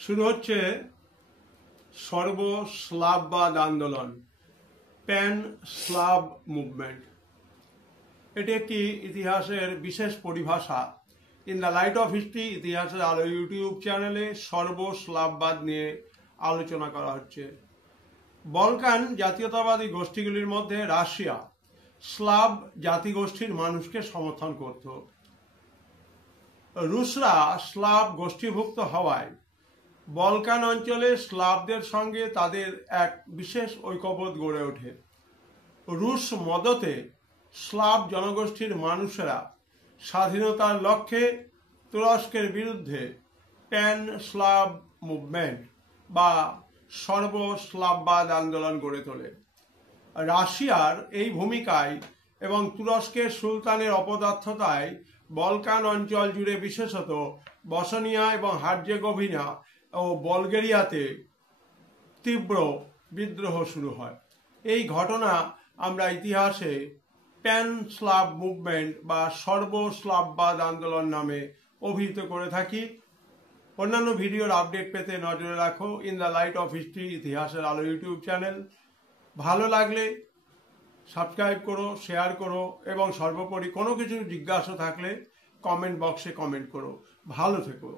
শুরু হচ্ছে সর্ব স্লাববাদ আন্দোলন, প্যান স্লাব মুভমেন্ট। এটি একটি ইতিহাসের বিশেষ পরিভাষা। In the light off history ইতিহাসের আলো ইউটিউব চ্যানেলে সর্ব স্লাববাদ নিয়ে আলোচনা করা হচ্ছে। বলকান জাতীয়তাবাদী গোষ্ঠীগুলির মধ্যে রাশিয়া স্লাব জাতিগোষ্ঠীর মানুষকে সমর্থন করত। রুশরা স্লাব গোষ্ঠীভুক্ত হওয়ায় বলকান অঞ্চলে স্লাবদের সঙ্গে তাদের এক বিশেষ ঐক্যবোধ গড়ে ওঠে। রুশ মদতে স্লাব জনগোষ্ঠীর মানুষেরা স্বাধীনতার লক্ষ্যে তুরস্কের বিরুদ্ধে প্যান স্লাব মুভমেন্ট বা সর্ব স্লাববাদ আন্দোলন গড়ে তোলে। রাশিয়ার এই ভূমিকায় এবং তুরস্কের সুলতানের অপদার্থতায় বলকান অঞ্চল জুড়ে, বিশেষত বসনিয়া এবং হার্জেগোভিনা ও বালগেরিয়াতে তীব্র বিদ্রোহ শুরু হয়। এই ঘটনা আমরা ইতিহাসে প্যান স্লাব মুভমেন্ট বা সর্ব স্লাববাদ আন্দোলন নামে অভিহিত করে থাকি। অন্যান্য ভিডিওর আপডেট পেতে নজরে রাখো in the light off history ইতিহাসের আলো ইউটিউব চ্যানেল। ভালো লাগলে সাবস্ক্রাইব করো, শেয়ার করো এবং সর্বোপরি কোনো কিছু জিজ্ঞাসা থাকলে কমেন্ট বক্সে কমেন্ট করো। ভালো থেকো।